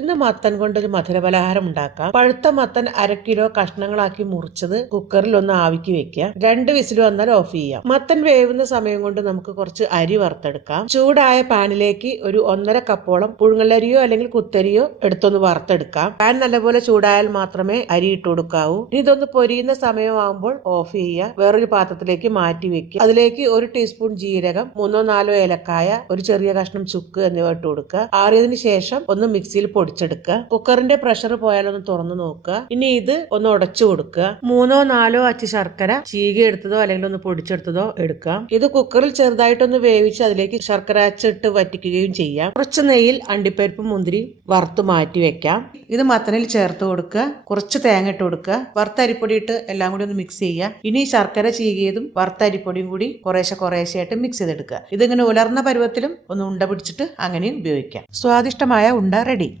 ഇന്ന് മത്തൻ കൊണ്ടൊരു മധുരപലഹാരം ഉണ്ടാക്കാം. പഴുത്ത മത്തൻ 1/2 കിലോ കഷ്ണങ്ങളാക്കി മുറിച്ചത് കുക്കറിൽ ഒന്ന് ആവിക്ക് വെക്കുക. 2 വിസിൽ വന്നാൽ ഓഫ് ചെയ്യാം. മത്തൻ വേവുന്ന സമയം കൊണ്ട് നമുക്ക് കുറച്ച് അരി വറുത്തെടുക്കാം. ചൂടായ പാനിലേക്ക് ഒരു 1.5 കപ്പോളം പുഴുങ്ങലരിയോ അല്ലെങ്കിൽ കുത്തരിയോ എടുത്തൊന്ന് വറുത്തെടുക്കാം. പാൻ നല്ലപോലെ ചൂടായാൽ മാത്രമേ അരി ഇട്ട് കൊടുക്കാവൂ. ഇനി ഇതൊന്ന് പൊരിയുന്ന സമയമാകുമ്പോൾ ഓഫ് ചെയ്യുക. വേറൊരു പാത്രത്തിലേക്ക് മാറ്റി വെക്കുക. അതിലേക്ക് 1 ടീസ്പൂൺ ജീരകം, 3-4 ഏലക്കായ, ഒരു ചെറിയ കഷ്ണം ചുക്ക് എന്നിവ ഇട്ട് കൊടുക്കുക. ആറിയതിനു ശേഷം ഒന്ന് മിക്സിയിൽ പൊടിച്ചെടുക്കുക. കുക്കറിന്റെ പ്രഷർ പോയാലൊന്ന് തുറന്നു നോക്കുക. ഇനി ഇത് ഒന്ന് ഉടച്ചു കൊടുക്കുക. 3-4 അച്ച് ശർക്കര ചീകി എടുത്തതോ അല്ലെങ്കിൽ ഒന്ന് പൊടിച്ചെടുത്തതോ എടുക്കാം. ഇത് കുക്കറിൽ ചെറുതായിട്ടൊന്ന് വേവിച്ച് അതിലേക്ക് ശർക്കര അച്ചിട്ട് വറ്റിക്കുകയും ചെയ്യാം. കുറച്ച് നെയ്യിൽ അണ്ടിപ്പരിപ്പും മുന്തിരി വറുത്ത് മാറ്റി വെക്കാം. ഇത് മത്തനിൽ ചേർത്ത് കൊടുക്കുക. കുറച്ച് തേങ്ങ ഇട്ട് കൊടുക്കുക. വറുത്ത അരിപ്പൊടി ഇട്ട് എല്ലാം കൂടി ഒന്ന് മിക്സ് ചെയ്യുക. ഇനി ശർക്കര ചീകിയതും വറുത്ത അരിപ്പൊടിയും കൂടി കുറേശ്ശെയായിട്ട് മിക്സ് ചെയ്തെടുക്കുക. ഇതിങ്ങനെ ഉലർന്ന പരുവത്തിലും ഒന്ന് ഉണ്ട പിടിച്ചിട്ട് അങ്ങനെയും ഉപയോഗിക്കാം. സ്വാദിഷ്ടമായ ഉണ്ട റെഡി.